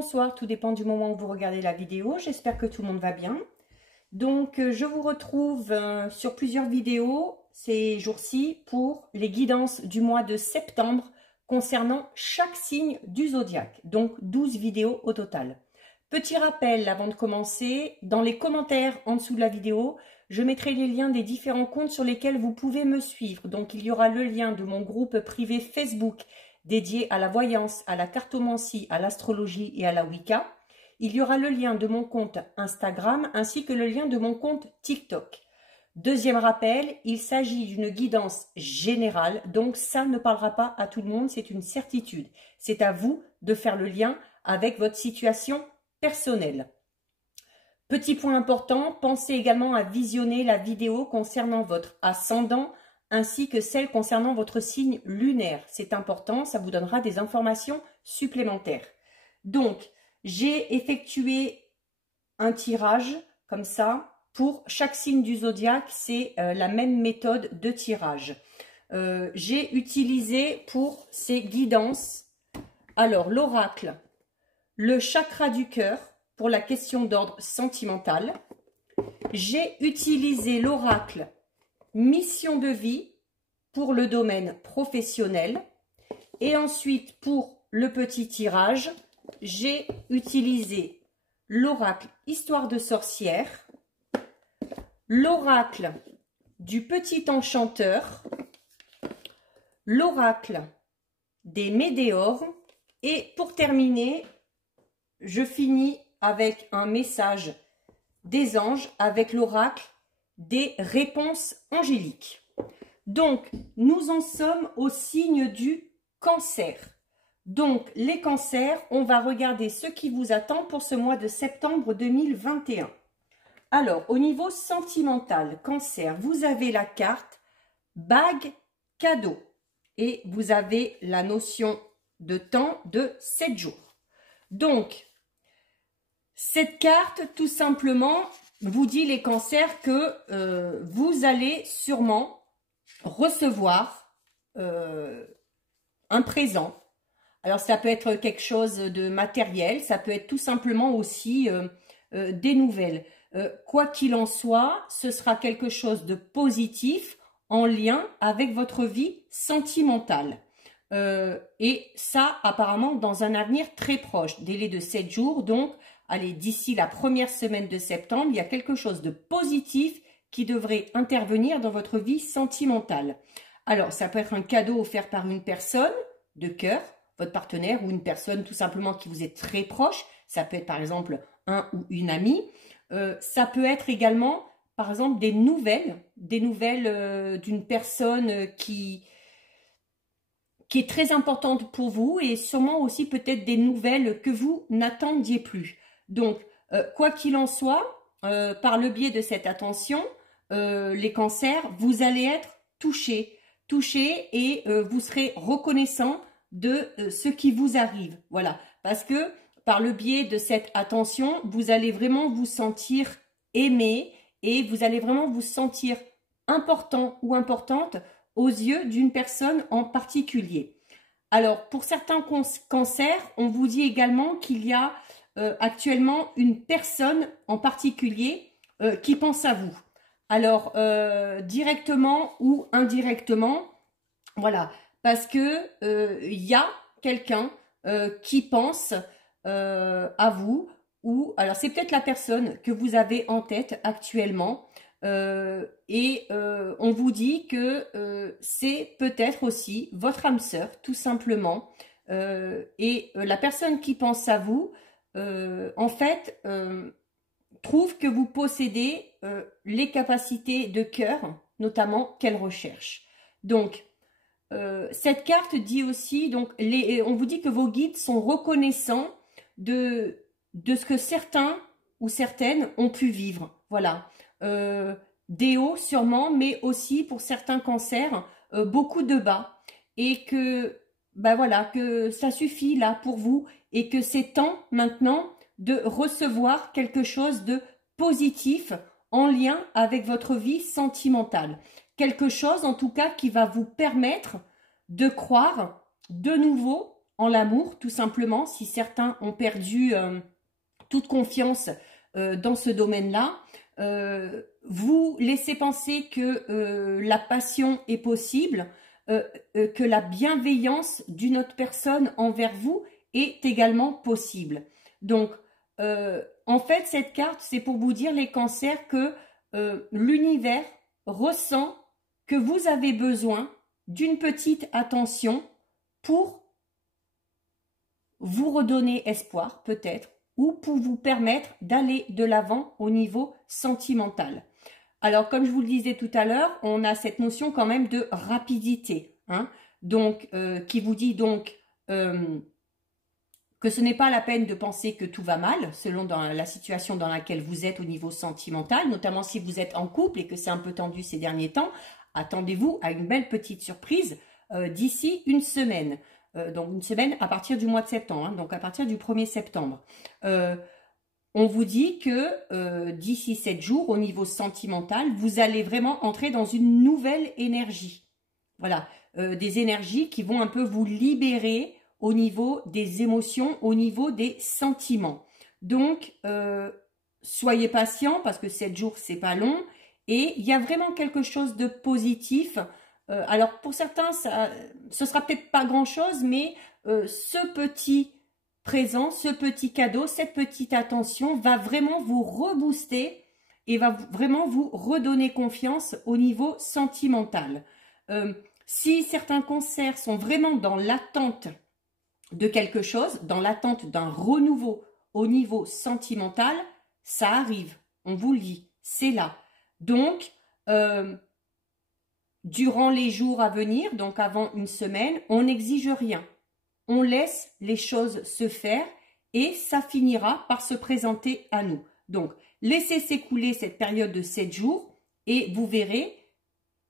bonsoir, tout dépend du moment où vous regardez la vidéo. J'espère que tout le monde va bien. Donc, je vous retrouve sur plusieurs vidéos ces jours-ci pour les guidances du mois de septembre concernant chaque signe du zodiaque. Donc, 12 vidéos au total. Petit rappel avant de commencer, dans les commentaires en dessous de la vidéo, je mettrai les liens des différents comptes sur lesquels vous pouvez me suivre. Donc, il y aura le lien de mon groupe privé Facebook dédié à la voyance, à la cartomancie, à l'astrologie et à la Wicca. Il y aura le lien de mon compte Instagram ainsi que le lien de mon compte TikTok. Deuxième rappel, il s'agit d'une guidance générale, donc ça ne parlera pas à tout le monde, c'est une certitude. C'est à vous de faire le lien avec votre situation personnelle. Petit point important, pensez également à visionner la vidéo concernant votre ascendant ainsi que celle concernant votre signe lunaire. C'est important, ça vous donnera des informations supplémentaires. Donc, j'ai effectué un tirage comme ça. Pour chaque signe du zodiaque, c'est la même méthode de tirage. J'ai utilisé pour ces guidances, alors l'oracle, le chakra du cœur pour la question d'ordre sentimental. J'ai utilisé l'oracle mission de vie pour le domaine professionnel. Et ensuite, pour le petit tirage, j'ai utilisé l'oracle histoire de sorcière, l'oracle du petit enchanteur, l'oracle des météores et pour terminer, je finis avec un message des anges avec l'oracle des réponses angéliques. Donc, nous en sommes au signe du cancer. Donc, les cancers, on va regarder ce qui vous attend pour ce mois de septembre 2021. Alors, au niveau sentimental, cancer, vous avez la carte bague cadeau et vous avez la notion de temps de 7 jours. Donc, cette carte, tout simplement, vous dit les cancers que vous allez sûrement recevoir un présent. Alors, ça peut être quelque chose de matériel, ça peut être tout simplement aussi des nouvelles. Quoi qu'il en soit, ce sera quelque chose de positif en lien avec votre vie sentimentale. Et ça, apparemment, dans un avenir très proche, délai de 7 jours. Donc, allez, d'ici la première semaine de septembre, il y a quelque chose de positif qui devrait intervenir dans votre vie sentimentale. Alors, ça peut être un cadeau offert par une personne de cœur, votre partenaire ou une personne tout simplement qui vous est très proche. Ça peut être par exemple un ou une amie. Ça peut être également, par exemple, des nouvelles d'une personne qui est très importante pour vous et sûrement aussi peut-être des nouvelles que vous n'attendiez plus. Donc, quoi qu'il en soit, par le biais de cette attention, les cancers, vous allez être touchés et vous serez reconnaissant de ce qui vous arrive. Voilà, parce que par le biais de cette attention, vous allez vraiment vous sentir aimé et vous allez vraiment vous sentir important ou importante aux yeux d'une personne en particulier. Alors, pour certains cancers, on vous dit également qu'il y a actuellement une personne en particulier qui pense à vous. Alors, directement ou indirectement, voilà, parce que il y a quelqu'un qui pense à vous, ou alors c'est peut-être la personne que vous avez en tête actuellement, et on vous dit que c'est peut-être aussi votre âme sœur, tout simplement, et la personne qui pense à vous, en fait, trouve que vous possédez les capacités de cœur, notamment qu'elle recherche. Donc, cette carte dit aussi, donc, on vous dit que vos guides sont reconnaissants de ce que certains ou certaines ont pu vivre. Voilà. Des hauts sûrement, mais aussi pour certains cancers, beaucoup de bas. Et que, ben voilà, que ça suffit là pour vous et que c'est temps maintenant de recevoir quelque chose de positif en lien avec votre vie sentimentale. Quelque chose en tout cas qui va vous permettre de croire de nouveau en l'amour, tout simplement, si certains ont perdu toute confiance dans ce domaine-là. Vous laissez penser que la passion est possible, que la bienveillance d'une autre personne envers vous est également possible. Donc, en fait, cette carte, c'est pour vous dire, les cancers, que l'univers ressent que vous avez besoin d'une petite attention pour vous redonner espoir, peut-être, ou pour vous permettre d'aller de l'avant au niveau sentimental. Alors, comme je vous le disais tout à l'heure, on a cette notion quand même de rapidité, hein, donc, qui vous dit donc que ce n'est pas la peine de penser que tout va mal, selon la situation dans laquelle vous êtes au niveau sentimental, notamment si vous êtes en couple et que c'est un peu tendu ces derniers temps. Attendez-vous à une belle petite surprise d'ici une semaine. Donc une semaine à partir du mois de septembre, hein, donc à partir du 1er septembre. On vous dit que d'ici 7 jours, au niveau sentimental, vous allez vraiment entrer dans une nouvelle énergie. Voilà, des énergies qui vont un peu vous libérer au niveau des émotions, au niveau des sentiments. Donc, soyez patient parce que 7 jours, c'est pas long. Et il y a vraiment quelque chose de positif. Alors, pour certains, ce sera peut-être pas grand-chose, mais ce petit présent, ce petit cadeau, cette petite attention va vraiment vous rebooster et va vraiment vous redonner confiance au niveau sentimental. Si certains cancers sont vraiment dans l'attente de quelque chose, dans l'attente d'un renouveau au niveau sentimental, ça arrive, on vous le dit, c'est là. Donc, durant les jours à venir, donc avant une semaine, on n'exige rien. On laisse les choses se faire et ça finira par se présenter à nous. Donc, laissez s'écouler cette période de 7 jours et vous verrez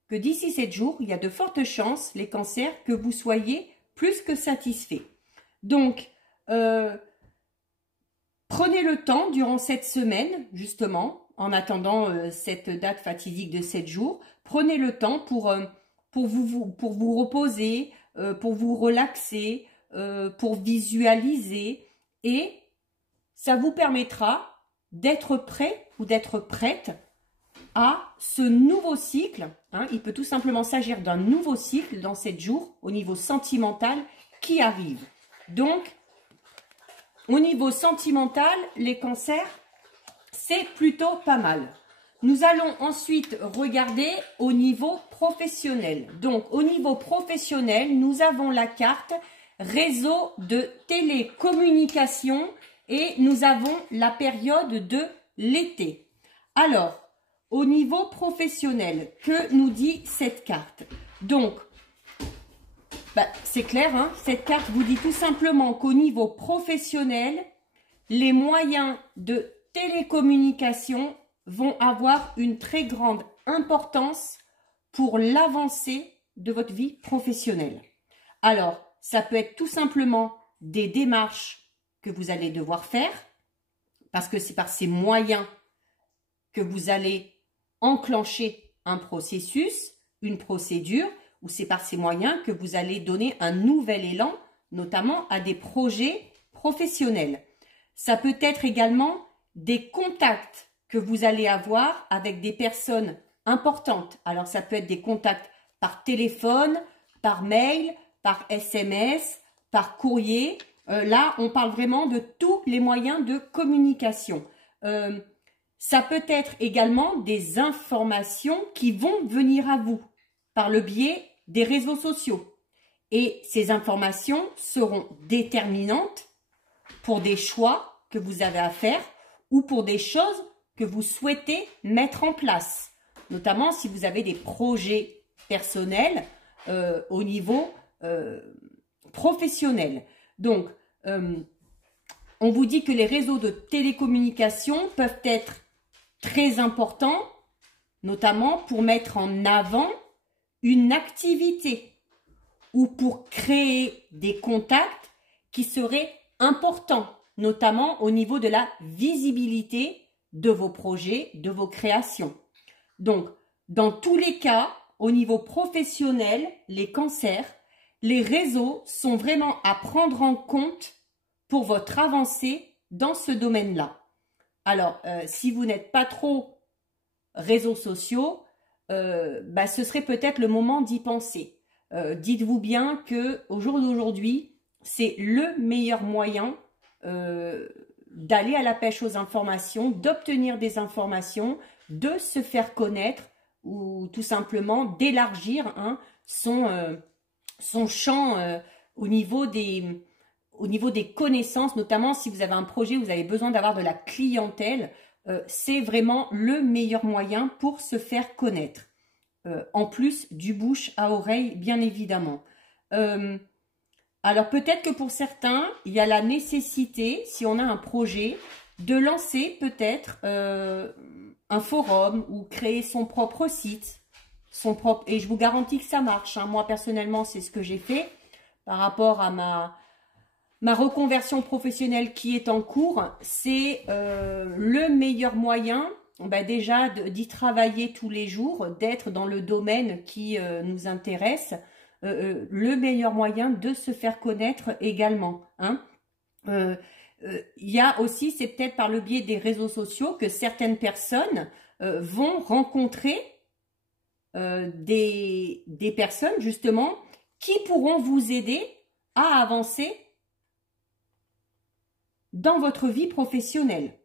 que d'ici 7 jours, il y a de fortes chances, les cancers, que vous soyez plus que satisfaits. Donc, prenez le temps durant cette semaine, justement, en attendant cette date fatidique de 7 jours, prenez le temps pour vous reposer, pour vous relaxer, pour visualiser, et ça vous permettra d'être prêt ou d'être prête à ce nouveau cycle. Hein, il peut tout simplement s'agir d'un nouveau cycle dans 7 jours au niveau sentimental qui arrive. Donc, au niveau sentimental, les cancers, c'est plutôt pas mal. Nous allons ensuite regarder au niveau professionnel. Donc, au niveau professionnel, nous avons la carte réseau de télécommunication et nous avons la période de l'été. Alors, au niveau professionnel, que nous dit cette carte? Donc, c'est clair, hein, cette carte vous dit tout simplement qu'au niveau professionnel, les moyens de télécommunication vont avoir une très grande importance pour l'avancée de votre vie professionnelle. Alors, ça peut être tout simplement des démarches que vous allez devoir faire, parce que c'est par ces moyens que vous allez enclencher un processus, une procédure, ou c'est par ces moyens que vous allez donner un nouvel élan, notamment à des projets professionnels. Ça peut être également des contacts que vous allez avoir avec des personnes importantes. Alors, ça peut être des contacts par téléphone, par mail, par SMS, par courrier. Là, on parle vraiment de tous les moyens de communication. Ça peut être également des informations qui vont venir à vous par le biais des réseaux sociaux. Et ces informations seront déterminantes pour des choix que vous avez à faire ou pour des choses que vous souhaitez mettre en place. Notamment si vous avez des projets personnels au niveau professionnel. Donc, on vous dit que les réseaux de télécommunication peuvent être très importants, notamment pour mettre en avant une activité ou pour créer des contacts qui seraient importants, notamment au niveau de la visibilité de vos projets, de vos créations. Donc, dans tous les cas, au niveau professionnel, les cancers, les réseaux sont vraiment à prendre en compte pour votre avancée dans ce domaine-là. Alors, si vous n'êtes pas trop réseaux sociaux, ce serait peut-être le moment d'y penser. Dites-vous bien que au jour d'aujourd'hui, c'est le meilleur moyen d'aller à la pêche aux informations, d'obtenir des informations, de se faire connaître ou tout simplement d'élargir son champ au niveau des connaissances, notamment si vous avez un projet, vous avez besoin d'avoir de la clientèle, c'est vraiment le meilleur moyen pour se faire connaître. En plus du bouche à oreille, bien évidemment. Alors peut-être que pour certains, il y a la nécessité, si on a un projet, de lancer peut-être un forum ou créer son propre site. Et je vous garantis que ça marche. Hein. Moi, personnellement, c'est ce que j'ai fait par rapport à ma reconversion professionnelle qui est en cours. C'est le meilleur moyen, déjà, d'y travailler tous les jours, d'être dans le domaine qui nous intéresse. Le meilleur moyen de se faire connaître également. Hein. Il y a aussi, c'est peut-être par le biais des réseaux sociaux que certaines personnes vont rencontrer des personnes justement qui pourront vous aider à avancer dans votre vie professionnelle.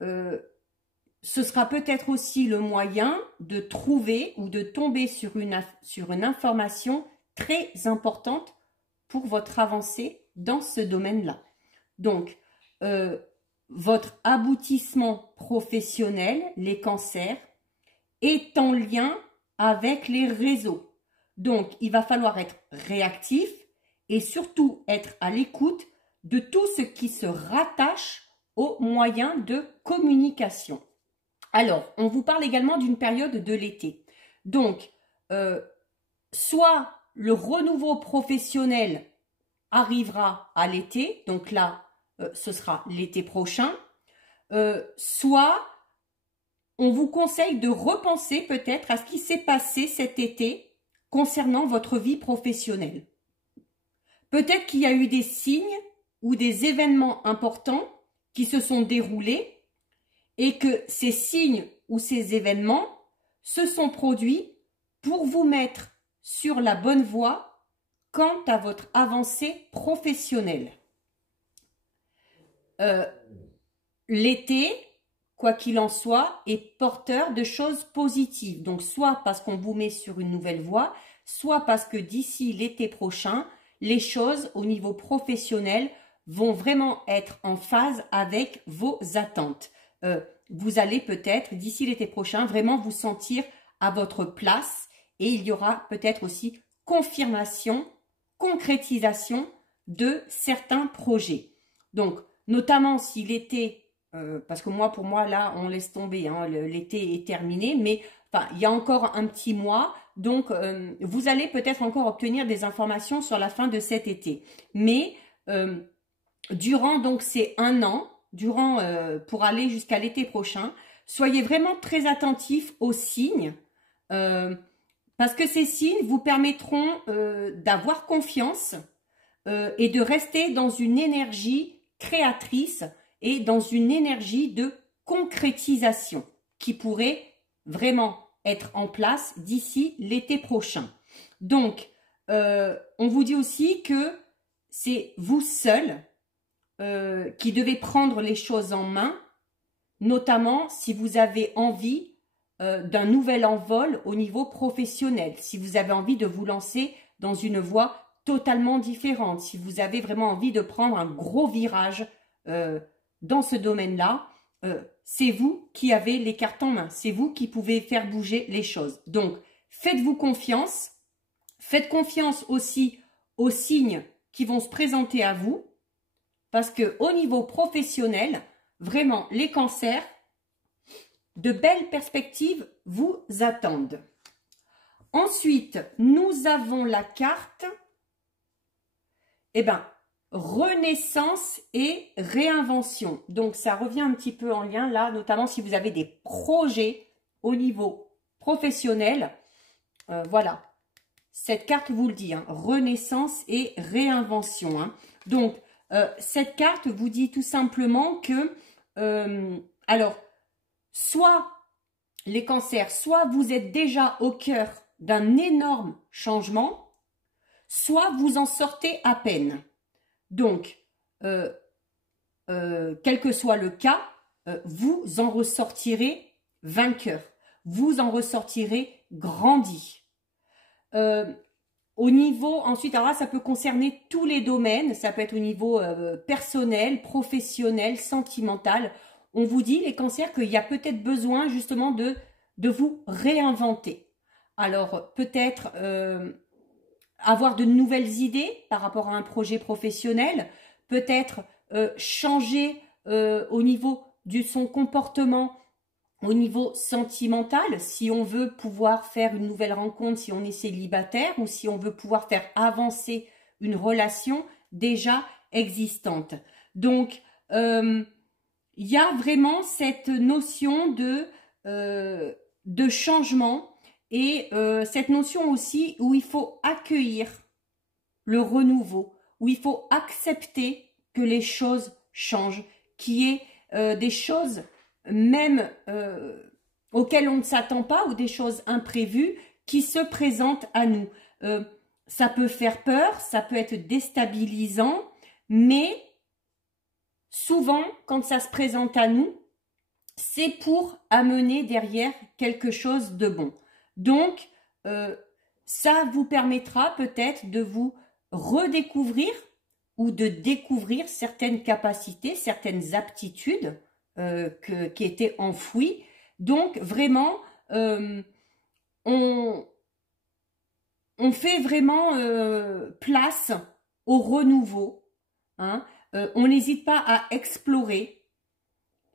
Ce sera peut-être aussi le moyen de trouver ou de tomber sur une information très importante pour votre avancée dans ce domaine-là. Donc, votre aboutissement professionnel, les cancers, est en lien avec les réseaux. Donc, il va falloir être réactif et surtout être à l'écoute de tout ce qui se rattache aux moyens de communication. Alors, on vous parle également d'une période de l'été. Donc, soit le renouveau professionnel arrivera à l'été, donc là, ce sera l'été prochain, soit on vous conseille de repenser peut-être à ce qui s'est passé cet été concernant votre vie professionnelle. Peut-être qu'il y a eu des signes ou des événements importants qui se sont déroulés et que ces signes ou ces événements se sont produits pour vous mettre sur la bonne voie quant à votre avancée professionnelle. L'été, quoi qu'il en soit, est porteur de choses positives. Donc, soit parce qu'on vous met sur une nouvelle voie, soit parce que d'ici l'été prochain, les choses au niveau professionnel vont vraiment être en phase avec vos attentes. Vous allez peut-être, d'ici l'été prochain, vraiment vous sentir à votre place et il y aura peut-être aussi confirmation, concrétisation de certains projets. Donc, notamment si l'été, parce que pour moi, là, on laisse tomber, hein, l'été est terminé, mais enfin, il y a encore un petit mois, donc vous allez peut-être encore obtenir des informations sur la fin de cet été. Mais durant donc ces 1 an, pour aller jusqu'à l'été prochain, soyez vraiment très attentifs aux signes, parce que ces signes vous permettront d'avoir confiance et de rester dans une énergie créatrice et dans une énergie de concrétisation qui pourrait vraiment être en place d'ici l'été prochain. Donc, on vous dit aussi que c'est vous seul qui devez prendre les choses en main, notamment si vous avez envie d'un nouvel envol au niveau professionnel, si vous avez envie de vous lancer dans une voie totalement différente, si vous avez vraiment envie de prendre un gros virage dans ce domaine-là, c'est vous qui avez les cartes en main, c'est vous qui pouvez faire bouger les choses. Donc, faites-vous confiance, faites confiance aussi aux signes qui vont se présenter à vous, parce que au niveau professionnel, vraiment, les cancers, de belles perspectives vous attendent. Ensuite, nous avons la carte, renaissance et réinvention. Donc, ça revient un petit peu en lien là, notamment si vous avez des projets au niveau professionnel. Voilà. cette carte vous le dit, hein, renaissance et réinvention. Hein. Donc, cette carte vous dit tout simplement que, alors, soit les cancers, soit vous êtes déjà au cœur d'un énorme changement, soit vous en sortez à peine. Donc, quel que soit le cas, vous en ressortirez vainqueur. Vous en ressortirez grandi. Au niveau, ensuite, alors là, ça peut concerner tous les domaines. Ça peut être au niveau personnel, professionnel, sentimental. On vous dit, les cancers, qu'il y a peut-être besoin justement de vous réinventer. Alors, peut-être avoir de nouvelles idées par rapport à un projet professionnel. Peut-être changer au niveau de son comportement, au niveau sentimental, si on veut pouvoir faire une nouvelle rencontre, si on est célibataire ou si on veut pouvoir faire avancer une relation déjà existante. Donc, il y a vraiment cette notion de changement et cette notion aussi où il faut accueillir le renouveau, où il faut accepter que les choses changent, qu'il y ait des choses même auxquelles on ne s'attend pas ou des choses imprévues qui se présentent à nous. Ça peut faire peur, ça peut être déstabilisant, mais souvent, quand ça se présente à nous, c'est pour amener derrière quelque chose de bon. Donc, ça vous permettra peut-être de vous redécouvrir ou de découvrir certaines capacités, certaines aptitudes qui étaient enfouies. Donc, vraiment, on fait vraiment place au renouveau. Hein. On n'hésite pas à explorer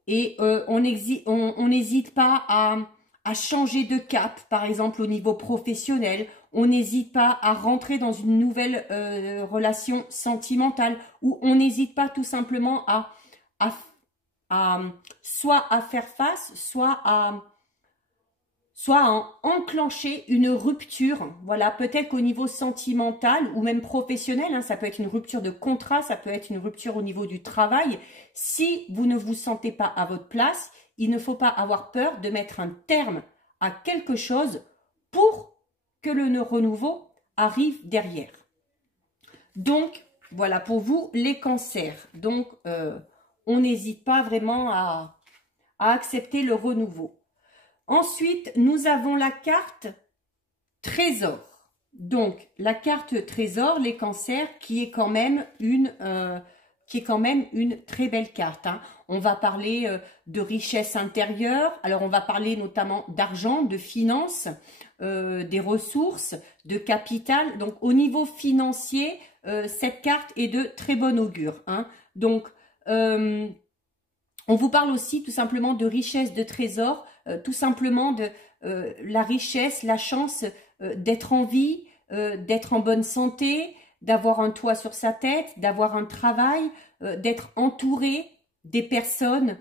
et on n'hésite pas à changer de cap, par exemple au niveau professionnel. On n'hésite pas à rentrer dans une nouvelle relation sentimentale ou on n'hésite pas tout simplement soit à faire face, soit à enclencher une rupture. Voilà, peut-être qu'au niveau sentimental ou même professionnel, hein, ça peut être une rupture de contrat, ça peut être une rupture au niveau du travail. Si vous ne vous sentez pas à votre place, il ne faut pas avoir peur de mettre un terme à quelque chose pour que le renouveau arrive derrière. Donc, voilà pour vous les cancers. Donc, on n'hésite pas vraiment à accepter le renouveau. Ensuite, nous avons la carte Trésor. Donc, la carte Trésor, les cancers, qui est quand même une très belle carte. Hein. On va parler de richesse intérieure. Alors, on va parler notamment d'argent, de finances, des ressources, de capital. Donc, au niveau financier, cette carte est de très bon augure. Hein. Donc, on vous parle aussi tout simplement de richesse, de trésor, tout simplement de la richesse, la chance d'être en vie, d'être en bonne santé, d'avoir un toit sur sa tête, d'avoir un travail, d'être entouré des personnes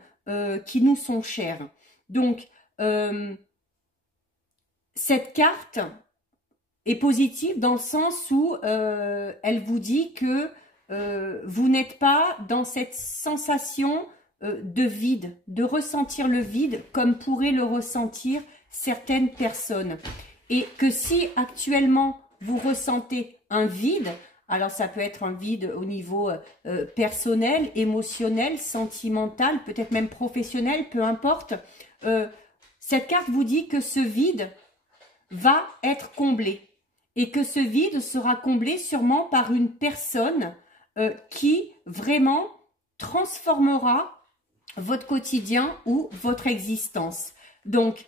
qui nous sont chères. Donc, cette carte est positive dans le sens où elle vous dit que vous n'êtes pas dans cette sensation de vide, de ressentir le vide comme pourraient le ressentir certaines personnes. Et que si actuellement vous ressentez un vide, alors ça peut être un vide au niveau personnel, émotionnel, sentimental, peut-être même professionnel, peu importe, cette carte vous dit que ce vide va être comblé. Et que ce vide sera comblé sûrement par une personne qui vraiment transformera votre quotidien ou votre existence. Donc,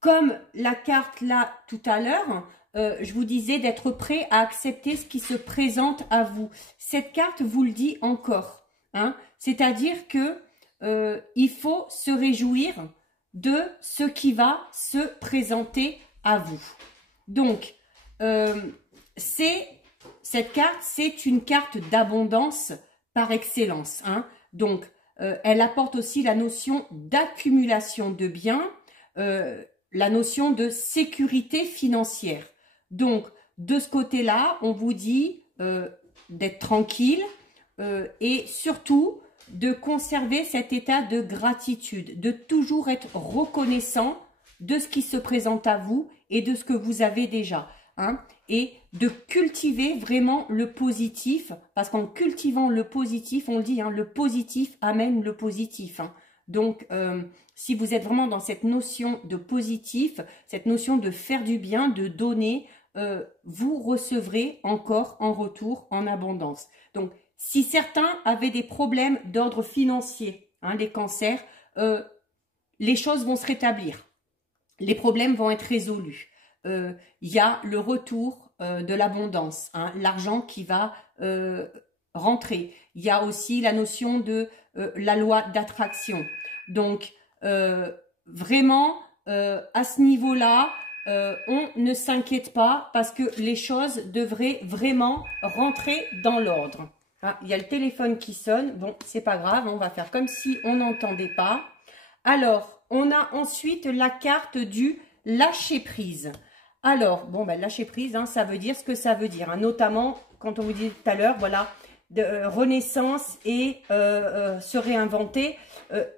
comme la carte là tout à l'heure, je vous disais d'être prêt à accepter ce qui se présente à vous. Cette carte vous le dit encore. Hein, c'est-à-dire que il faut se réjouir de ce qui va se présenter à vous. Donc, cette carte, c'est une carte d'abondance par excellence. Hein. Donc, elle apporte aussi la notion d'accumulation de biens, la notion de sécurité financière. Donc, de ce côté-là, on vous dit d'être tranquille et surtout de conserver cet état de gratitude, de toujours être reconnaissant de ce qui se présente à vous et de ce que vous avez déjà. Hein, et de cultiver vraiment le positif, parce qu'en cultivant le positif, on le dit, hein, le positif amène le positif. Hein. Donc, si vous êtes vraiment dans cette notion de positif, cette notion de faire du bien, de donner, vous recevrez encore en retour en abondance. Donc, si certains avaient des problèmes d'ordre financier, hein, les cancers, les choses vont se rétablir. Les problèmes vont être résolus. Il y a le retour de l'abondance, hein, l'argent qui va rentrer. Il y a aussi la notion de la loi d'attraction. Donc, vraiment, à ce niveau-là, on ne s'inquiète pas parce que les choses devraient vraiment rentrer dans l'ordre. Ah, il y a le téléphone qui sonne. Bon, c'est pas grave, on va faire comme si on n'entendait pas. Alors, on a ensuite la carte du lâcher prise. Alors, bon, ben, lâcher prise, hein, ça veut dire ce que ça veut dire. Hein, notamment, quand on vous dit tout à l'heure, voilà, de renaissance et se réinventer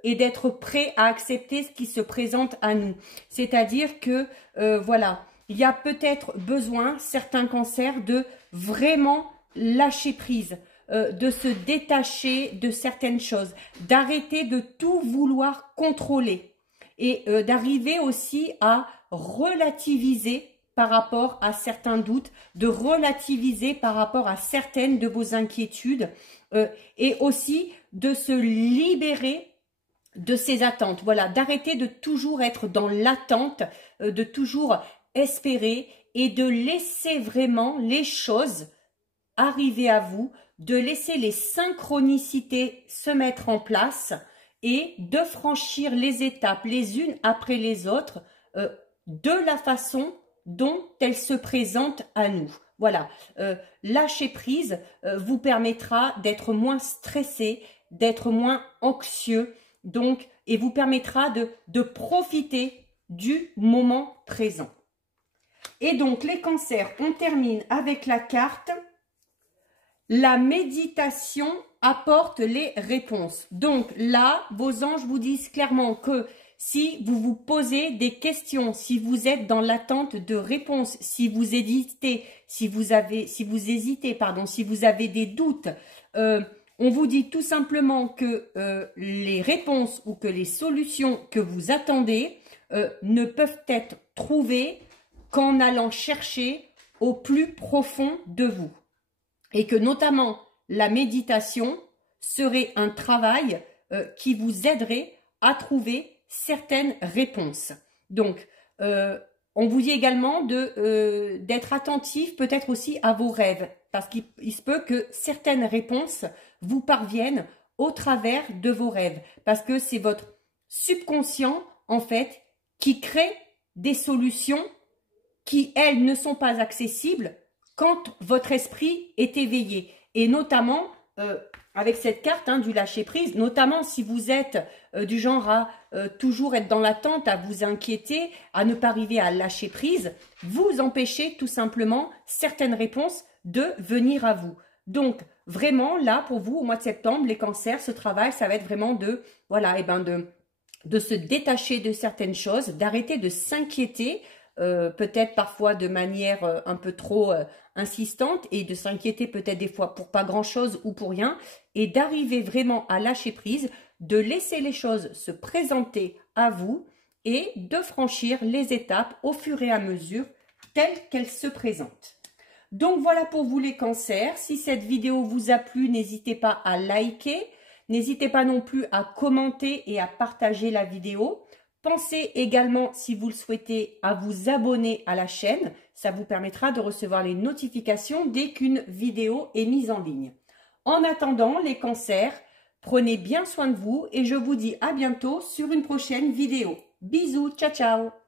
et d'être prêt à accepter ce qui se présente à nous. C'est-à-dire que, voilà, il y a peut-être besoin, certains cancers, de vraiment lâcher prise, de se détacher de certaines choses, d'arrêter de tout vouloir contrôler et d'arriver aussi à relativiser par rapport à certains doutes, de relativiser par rapport à certaines de vos inquiétudes et aussi de se libérer de ces attentes. Voilà, d'arrêter de toujours être dans l'attente, de toujours espérer et de laisser vraiment les choses arriver à vous, de laisser les synchronicités se mettre en place et de franchir les étapes les unes après les autres de la façon dont elles se présentent à nous. Voilà, lâcher prise vous permettra d'être moins stressé, d'être moins anxieux, donc, et vous permettra de profiter du moment présent. Et donc, les cancers, on termine avec la carte « La méditation apporte les réponses ». Donc là, vos anges vous disent clairement que si vous vous posez des questions, si vous êtes dans l'attente de réponses, si vous hésitez, si vous avez des doutes, on vous dit tout simplement que les réponses ou que les solutions que vous attendez ne peuvent être trouvées qu'en allant chercher au plus profond de vous. Et que notamment la méditation serait un travail qui vous aiderait à trouver certaines réponses. Donc, on vous dit également d'être attentif peut-être aussi à vos rêves, parce qu'il se peut que certaines réponses vous parviennent au travers de vos rêves, parce que c'est votre subconscient, en fait, qui crée des solutions qui, elles, ne sont pas accessibles quand votre esprit est éveillé. Et notamment, avec cette carte du lâcher-prise, notamment si vous êtes du genre à toujours être dans l'attente, à vous inquiéter, à ne pas arriver à lâcher prise, vous empêchez tout simplement certaines réponses de venir à vous. Donc, vraiment, là, pour vous, au mois de septembre, les cancers, ce travail, ça va être vraiment de se détacher de certaines choses, d'arrêter de s'inquiéter, peut-être parfois de manière un peu trop insistante et de s'inquiéter peut-être des fois pour pas grand-chose ou pour rien et d'arriver vraiment à lâcher prise, de laisser les choses se présenter à vous et de franchir les étapes au fur et à mesure telles qu'elles se présentent. Donc voilà pour vous les cancers. Si cette vidéo vous a plu, n'hésitez pas à liker, n'hésitez pas non plus à commenter et à partager la vidéo. Pensez également, si vous le souhaitez, à vous abonner à la chaîne. Ça vous permettra de recevoir les notifications dès qu'une vidéo est mise en ligne. En attendant, les cancers, prenez bien soin de vous et je vous dis à bientôt sur une prochaine vidéo. Bisous, ciao ciao!